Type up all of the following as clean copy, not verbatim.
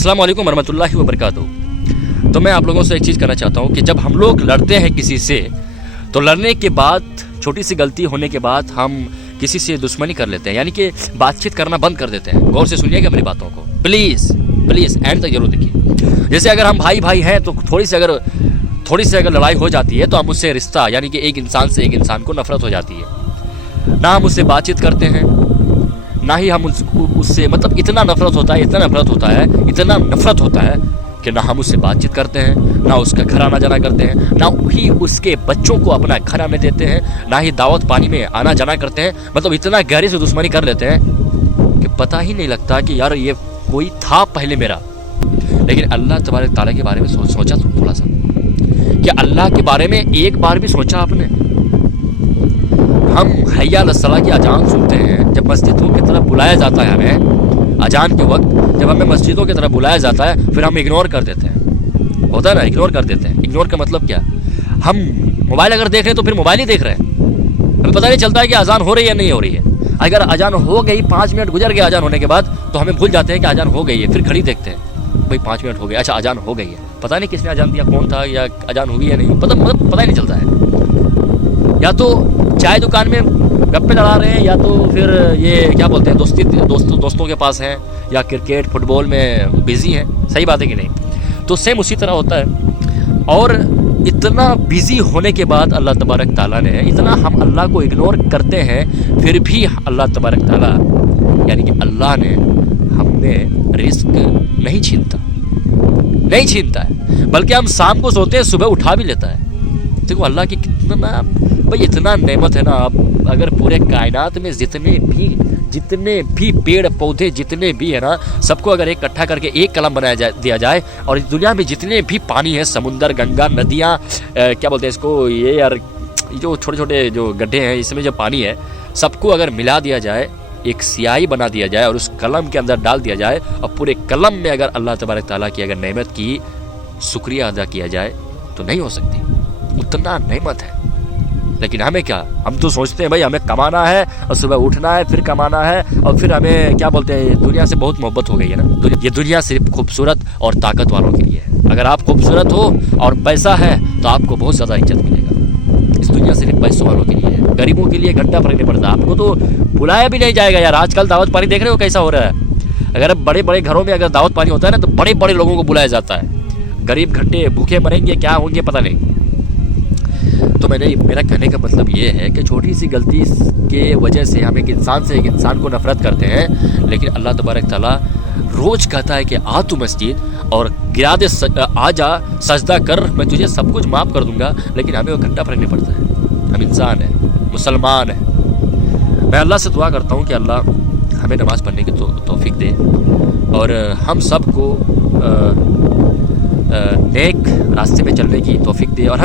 अस्सलाम वालेकुम वरहमतुल्लाहि वबरकातुहू। तो मैं आप लोगों से एक चीज़ करना चाहता हूँ कि जब हम लोग लड़ते हैं किसी से, तो लड़ने के बाद छोटी सी गलती होने के बाद हम किसी से दुश्मनी कर लेते हैं, यानी कि बातचीत करना बंद कर देते हैं। गौर से सुनिएगा मेरी बातों को, प्लीज़ प्लीज़ एंड तक जरूर देखिए। जैसे अगर हम भाई भाई हैं तो थोड़ी सी अगर लड़ाई हो जाती है तो हम उससे रिश्ता, यानी कि एक इंसान से एक इंसान को नफरत हो जाती है। ना हम उससे बातचीत करते हैं, ना ही हम उससे मतलब इतना नफरत होता है कि ना हम उससे बातचीत करते हैं, ना उसका घर आना जाना करते हैं, ना ही उसके बच्चों को अपना घर आने देते हैं, ना ही दावत पानी में आना जाना करते हैं। मतलब इतना गहरे से दुश्मनी कर लेते हैं कि पता ही नहीं लगता कि यार ये कोई था पहले मेरा। लेकिन अल्लाह तबारक ताला के बारे में सोचा तुम थोड़ा सा, क्या अल्लाह के बारे में एक बार भी सोचा आपने? हम हय्या अलस्सलाह की अजान सुनते हैं, जब मस्जिदों की तरफ बुलाया जाता है हमें, अजान के वक्त जब हमें मस्जिदों की तरफ बुलाया जाता है, फिर हम इग्नोर कर देते हैं। होता है ना, इग्नोर कर देते हैं। इग्नोर का मतलब क्या? हम मोबाइल अगर देख रहे हैं तो फिर मोबाइल ही देख रहे हैं, हमें पता नहीं चलता है कि अजान हो रही है या नहीं हो रही है। अगर अजान हो गई, 5 मिनट गुजर गए अजान होने के बाद, तो हमें भूल जाते हैं कि अजान हो गई है। फिर घड़ी देखते हैं, भाई 5 मिनट हो गए, अच्छा अजान हो गई है। पता नहीं किसने अजान दिया, कौन था, या अजान हुई है नहीं, पता ही नहीं चलता है। या तो चाय दुकान में गप्पे लड़ा रहे हैं, या तो फिर ये क्या बोलते हैं दोस्तों के पास हैं, या क्रिकेट फुटबॉल में बिजी हैं। सही बात है कि नहीं? तो सेम उसी तरह होता है। और इतना बिजी होने के बाद अल्लाह तबारक ताला ने, इतना हम अल्लाह को इग्नोर करते हैं, फिर भी अल्लाह तबारक ताला यानी कि अल्लाह ने हमने रिस्क नहीं छीनता है, बल्कि हम शाम को सोते हैं सुबह उठा भी लेता है। देखो अल्लाह की कितना भाई इतना नेमत है ना। आप अगर पूरे कायनात में जितने भी पेड़ पौधे जितने भी है ना, सबको अगर इकट्ठा करके एक कलम दिया जाए, और इस दुनिया में जितने भी पानी है, समुंदर, गंगा, नदियाँ, क्या बोलते हैं इसको, ये यार जो छोटे छोटे जो गड्ढे हैं, इसमें जो पानी है, सबको अगर मिला दिया जाए, एक स्याही बना दिया जाए और उस कलम के अंदर डाल दिया जाए, और पूरे कलम में अगर अल्लाह तबारक ताला की अगर नेमत की शुक्रिया अदा किया जाए तो नहीं हो सकती। उतना नेमत है। लेकिन हमें क्या, हम तो सोचते हैं भाई हमें कमाना है और सुबह उठना है, फिर कमाना है, और फिर हमें क्या बोलते हैं, दुनिया से बहुत मोहब्बत हो गई है ना। ये दुनिया सिर्फ खूबसूरत और ताकत वालों के लिए है। अगर आप खूबसूरत हो और पैसा है तो आपको बहुत ज़्यादा इज्जत मिलेगा। इस दुनिया सिर्फ पैसों वालों के लिए है, गरीबों के लिए घंटा फर्क नहीं पड़ता। आपको तो बुलाया भी नहीं जाएगा यार। आजकल दावत पानी देख रहे हो कैसा हो रहा है। अगर बड़े बड़े घरों में अगर दावत पानी होता है ना, तो बड़े बड़े लोगों को बुलाया जाता है। गरीब घंटे भूखे मरेंगे, क्या होंगे पता नहीं। तो मेरा कहने का मतलब ये है कि छोटी सी गलती के वजह से हम एक इंसान को नफरत करते हैं। लेकिन अल्लाह तबारक ताला रोज़ कहता है कि आ तू मस्जिद और गिरा दे, आ जा सजदा कर, मैं तुझे सब कुछ माफ़ कर दूंगा। लेकिन हमें वो घंटा फर्क नहीं पड़ता है। हम इंसान हैं, मुसलमान हैं। मैं अल्लाह से दुआ करता हूँ कि अल्लाह हमें नमाज़ पढ़ने की तौफीक दे, और हम सबको नेक रास्ते पे चलने की तौफीक दे, और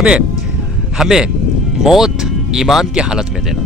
हमें मौत ईमान के हालत में देना।